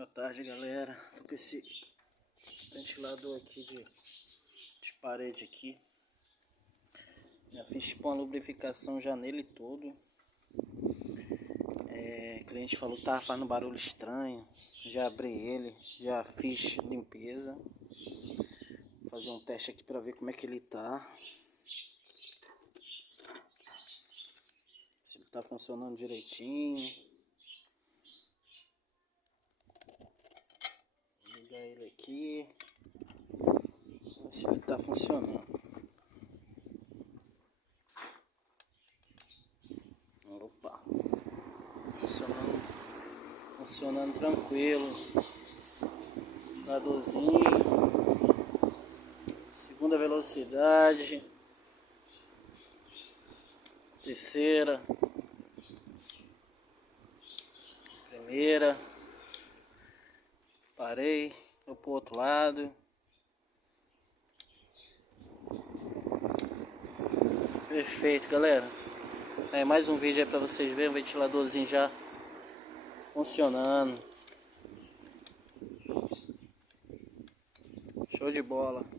Boa tarde, galera. Tô com esse ventilador aqui de parede aqui. Já fiz tipo uma lubrificação já nele todo. O cliente falou que tava fazendo barulho estranho. Já abri ele, já fiz limpeza. Vou fazer um teste aqui pra ver como é que ele tá. Se ele tá funcionando direitinho. Vou ligar ele aqui. Ver se ele tá funcionando. Opa, funcionando tranquilo. Ventiladorzinho, segunda velocidade, terceira, primeira. Parei, vou pro outro lado. Perfeito, galera. Mais um vídeo aí pra vocês verem o ventiladorzinho já funcionando. Show de bola.